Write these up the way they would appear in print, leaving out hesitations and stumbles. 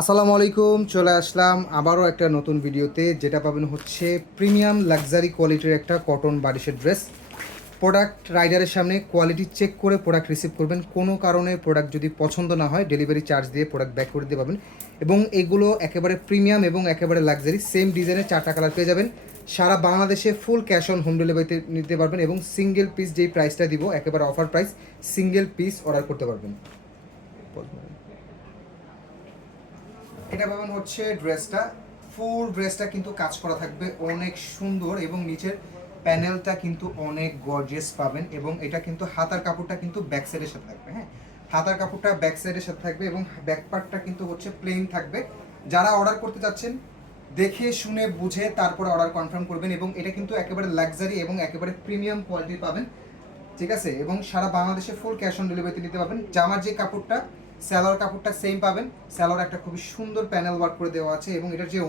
আসসালামু আলাইকুম, চলে আসলাম আবারও একটা নতুন ভিডিওতে। যেটা পাবেন হচ্ছে প্রিমিয়াম লাক্সারি কোয়ালিটির একটা কটন বারিশের ড্রেস। প্রোডাক্ট রাইডারের সামনে কোয়ালিটি চেক করে প্রোডাক্ট রিসিভ করবেন। কোনো কারণে প্রোডাক্ট যদি পছন্দ না হয় ডেলিভারি চার্জ দিয়ে প্রোডাক্ট ব্যাক করে দিতে পারবেন। এবং এগুলো একেবারে প্রিমিয়াম এবং একেবারে লাক্সারি, সেম ডিজাইনের 4টা কালার পেয়ে যাবেন। সারা বাংলাদেশে ফুল ক্যাশ অন হোম ডেলিভারিতে নিতে পারবেন এবং সিঙ্গেল পিস যেই প্রাইসটা দিব একেবারে offer price, single piece order করতে পারবেন। এটা পাবেন হচ্ছে ড্রেসটা, ফুল ড্রেসটা কিন্তু কাজ করা থাকবে, অনেক সুন্দর এবং নিচের প্যানেলটা কিন্তু অনেক গর্জিয়াস পাবেন। এবং এটা কিন্তু হাতার কাপড়টা কিন্তু ব্যাক সাইডের সাথে থাকবে। হ্যাঁ, হাতার কাপড়টা ব্যাক সাইডের সাথে থাকবে এবং ব্যাক পার্টটা কিন্তু হচ্ছে প্লেন থাকবে। যারা অর্ডার করতে চাচ্ছেন দেখে শুনে বুঝে তারপরে অর্ডার কনফার্ম করবেন। এবং এটা কিন্তু একেবারে লাক্সারি এবং একেবারে প্রিমিয়াম কোয়ালিটি পাবেন, ঠিক আছে। এবং সারা বাংলাদেশে ফুল ক্যাশ অন ডেলিভারিতে নিতে পারবেন। জামার যে কাপড়টা, স্যালোয়ার কাপড়টা সেম পাবেন। স্যালোয়ার একটা খুবই সুন্দর প্যানেল ওয়ার্ক করে দেওয়া আছে এবং এটার যে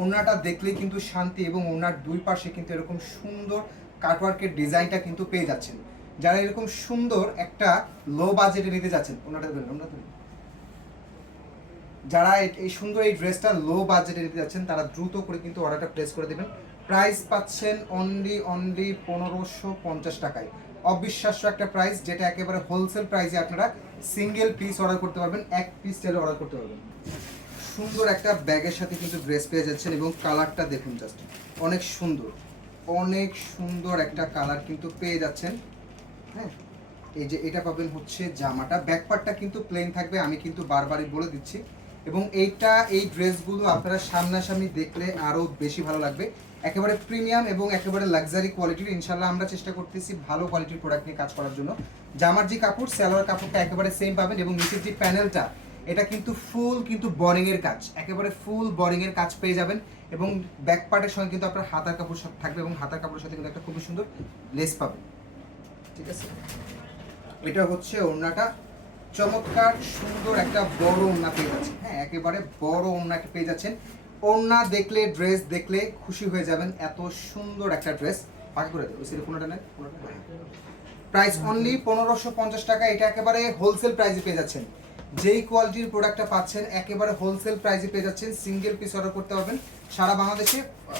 ওড়নাটা দেখলেই কিন্তু শান্তি। এবং ওড়নার দুই পাশে কিন্তু এরকম সুন্দর কাটওয়ার্কের ডিজাইনটা কিন্তু পেয়ে যাচ্ছেন। যারা এরকম সুন্দর একটা লো বাজেটে নিতে যাচ্ছেন, যারা এই সুন্দর এই ড্রেসটা লো বাজেটে নিতে যাচ্ছেন তারা দ্রুত করে কিন্তু অর্ডারটা প্লেস করে দেবেন। প্রাইস পাচ্ছেন অনলি 1550 টাকায়। অবিশ্বাস্য একটা প্রাইস, যেটা একেবারে হোলসেল প্রাইসে আপনারা সিঙ্গেল পিস অর্ডার করতে পারবেন, এক পিস চাইলে অর্ডার করতে পারবেন। সুন্দর একটা ব্যাগের সাথে কিন্তু ড্রেস পেয়ে যাচ্ছেন এবং কালারটা দেখুন, জাস্ট অনেক সুন্দর, অনেক সুন্দর একটা কালার কিন্তু পেয়ে যাচ্ছেন। হ্যাঁ, এই যে এটা পাবেন হচ্ছে জামাটা, ব্যাক পার্টটা কিন্তু প্লেন থাকবে, আমি কিন্তু বারবারই বলে দিচ্ছি। এবং এই ড্রেসগুলো আপনারা সামনাসামনি দেখলে আরও বেশি ভালো লাগবে। একেবারে প্রিমিয়াম এবং একেবারে লাক্সারি কোয়ালিটির। ইনশাল্লাহ আমরা চেষ্টা করতেছি ভালো কোয়ালিটির প্রোডাক্ট নিয়ে কাজ করার জন্য। জামার যে কাপড়, সালোয়ার কাপড়টা একেবারে সেম পাবেন এবং নিচের যে প্যানেলটা, এটা কিন্তু ফুল কিন্তু বোরিংয়ের কাজ, একেবারে ফুল বোরিংয়ের কাজ পেয়ে যাবেন। এবং ব্যাক পার্টের সঙ্গে কিন্তু আপনার হাতার কাপড় থাকবে এবং হাতার কাপড়ের সাথে কিন্তু একটা খুবই সুন্দর লেস পাবেন, ঠিক আছে। এটা হচ্ছে ওড়নাটা, চমৎকার সুন্দর একটা বড় ওড়না পেয়ে যাচ্ছেন। হ্যাঁ, একেবারে বড় ওড়নাটা পেয়ে যাচ্ছেন। ওড়না দেখলে, ড্রেস দেখলে খুশি হয়ে যাবেন, এত সুন্দর একটা ড্রেস। বাকি করে দেবো সেটা কোনোটা নেই। প্রাইস অনলি 1550 টাকা। এটা একেবারে হোলসেল প্রাইসে পেয়ে যাচ্ছেন। যেই কোয়ালিটির প্রোডাক্টটা পাচ্ছেন একেবারে হোলসেল প্রাইসে পেয়ে যাচ্ছেন। সিঙ্গেল পিস অর্ডার করতে পারবেন সারা বাংলাদেশে।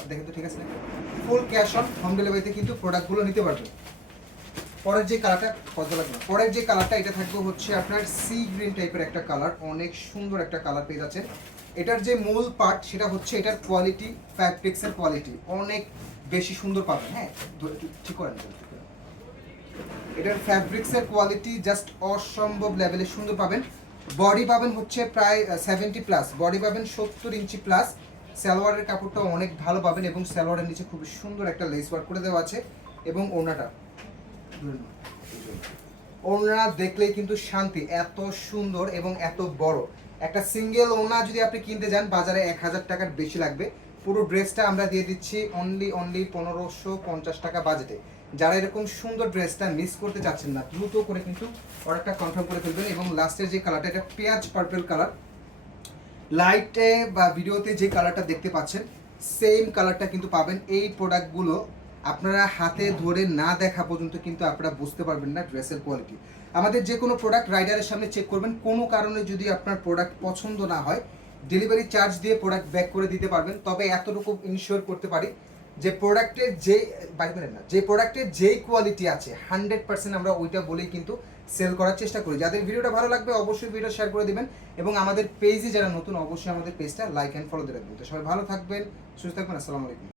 দেখেন তো, ঠিক আছে, ফুল ক্যাশ অন হোম ডেলিভারিতে কিন্তু প্রোডাক্টগুলো নিতে পারবেন। পরের যে কালারটা কত লাগবে না, পরের যে কালারটা এটা থাকবে হচ্ছে আপনার সি গ্রিন টাইপের একটা কালার, অনেক সুন্দর একটা কালার পেয়ে যাচ্ছেন। এটার যে মূল পার্ট সেটা হচ্ছে এটার কোয়ালিটি, ফ্যাব্রিক্সের কোয়ালিটি অনেক বেশি সুন্দর পাবেন। হ্যাঁ, ঠিক করেন, এটার ফ্যাব্রিক্সের কোয়ালিটি জাস্ট অসম্ভব লেভেলে সুন্দর পাবেন। বডি পাবেন হচ্ছে প্রায় 70 প্লাস, বডি পাবেন 70 ইঞ্চি প্লাস। সালোয়ারের কাপড়টাও অনেক ভালো পাবেন এবং সালোয়ারের নিচে খুব সুন্দর একটা লেস ওয়ার্ক করে দেওয়া আছে। এবং ওড়নাটা, ওড়না দেখলেই কিন্তু শান্তি, এত সুন্দর এবং এত বড় একটা সিঙ্গেল ওড়না যদি আপনি কিনতে যান বাজারে 1000 টাকার বেশি লাগবে। পুরো ড্রেসটা আমরা দিয়ে দিচ্ছি অনলি 1550 টাকা বাজেটে। যারা এরকম সুন্দর ড্রেসটা মিস করতে চাচ্ছেন না, দ্রুত করে কিন্তু অর্ডারটা কনফার্ম করে ফেলবেন। এবং লাস্টের যে কালারটা, এটা পেঁয়াজ পার্পল কালার, লাইটে বা ভিডিওতে যে কালারটা দেখতে পাচ্ছেন সেম কালারটা কিন্তু পাবেন। এই প্রোডাক্টগুলো আপনারা হাতে ধরে না দেখা পর্যন্ত কিন্তু আপনারা বুঝতে পারবেন না ড্রেসের কোয়ালিটি। আমাদের যে কোনো প্রোডাক্ট রাইডারের সামনে চেক করবেন, কোনো কারণে যদি আপনার প্রোডাক্ট পছন্দ না হয় ডেলিভারি চার্জ দিয়ে প্রোডাক্ট ব্যাক করে দিতে পারবেন। তবে এতটুকু ইনশিওর করতে পারি যে প্রোডাক্টের যে প্রোডাক্টের যেই কোয়ালিটি আছে 100% আমরা ওইটা বলেই কিন্তু সেল করার চেষ্টা করি। যাদের ভিডিওটা ভালো লাগবে অবশ্যই ভিডিও শেয়ার করে দিবেন এবং আমাদের পেজে যারা নতুন অবশ্যই আমাদের পেজটা লাইক অ্যান্ড ফলো দিয়ে রাখবেন। তো সবাই ভালো থাকবেন, সুস্থ থাকবেন, আসসালামু আলাইকুম।